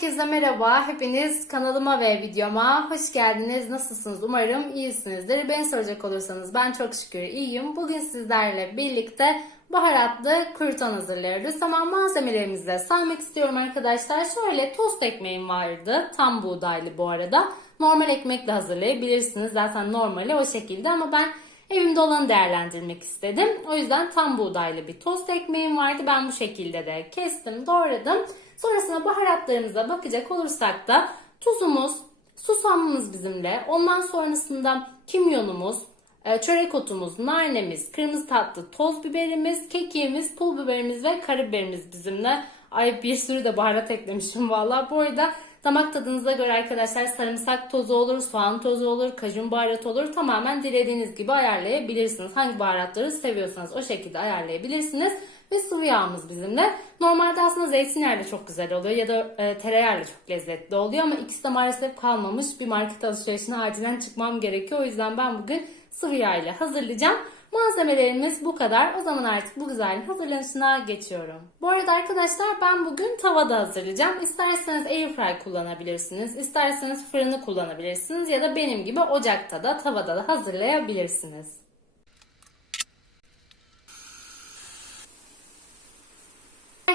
Herkese merhaba. Hepiniz kanalıma ve videoma hoş geldiniz. Nasılsınız? Umarım iyisinizdir. Beni soracak olursanız ben çok şükür iyiyim. Bugün sizlerle birlikte baharatlı kruton hazırlıyoruz. Ama malzemelerimizi saymak istiyorum arkadaşlar. Şöyle tost ekmeğim vardı. Tam buğdaylı bu arada. Normal ekmekle hazırlayabilirsiniz. Zaten normali o şekilde ama ben Evimde olanı değerlendirmek istedim. O yüzden tam buğdaylı bir tost ekmeğim vardı. Ben bu şekilde de kestim, doğradım. Sonrasında baharatlarımıza bakacak olursak da tuzumuz, susamımız bizimle. Ondan sonrasında kimyonumuz, e, çörek otumuz, nanemiz, kırmızı tatlı toz biberimiz, kekiğimiz, pul biberimiz ve karabiberimiz bizimle. Ay bir sürü de baharat eklemişim valla. Bu arada damak tadınıza göre arkadaşlar sarımsak tozu olur, soğan tozu olur, kajun baharatı olur. Tamamen dilediğiniz gibi ayarlayabilirsiniz. Hangi baharatları seviyorsanız o şekilde ayarlayabilirsiniz. Ve sıvı yağımız bizimle. Normalde aslında zeytinyağıyla çok güzel oluyor ya da e, tereyağıyla çok lezzetli oluyor ama ikisi de maalesef kalmamış. Bir market alışverişine acilen çıkmam gerekiyor. O yüzden ben bugün sıvı yağ ile hazırlayacağım. Malzemelerimiz bu kadar. O zaman artık bu güzelliğin hazırlanışına geçiyorum. Bu arada arkadaşlar ben bugün tavada hazırlayacağım. İsterseniz airfry kullanabilirsiniz. isterseniz fırını kullanabilirsiniz. Ya da benim gibi ocakta da tavada da hazırlayabilirsiniz.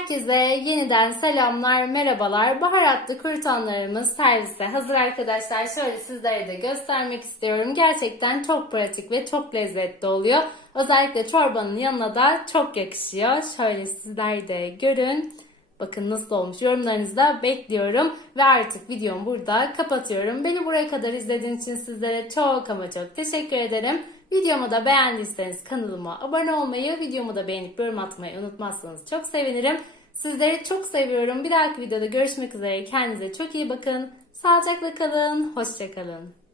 Herkese yeniden selamlar, merhabalar. Baharatlı krutonlarımız serviste hazır arkadaşlar. Şöyle sizlere de göstermek istiyorum. Gerçekten çok pratik ve çok lezzetli oluyor. Özellikle çorbanın yanına da çok yakışıyor. Şöyle sizler de görün. Bakın nasıl olmuş yorumlarınızı da bekliyorum. Ve artık videomu burada kapatıyorum. Beni buraya kadar izlediğiniz için sizlere çok ama çok teşekkür ederim. Videomu da beğendiyseniz kanalıma abone olmayı, videomu da beğenip yorum atmayı unutmazsanız çok sevinirim. Sizleri çok seviyorum. Bir dahaki videoda görüşmek üzere. Kendinize çok iyi bakın. Sağlıcakla kalın. Hoşçakalın.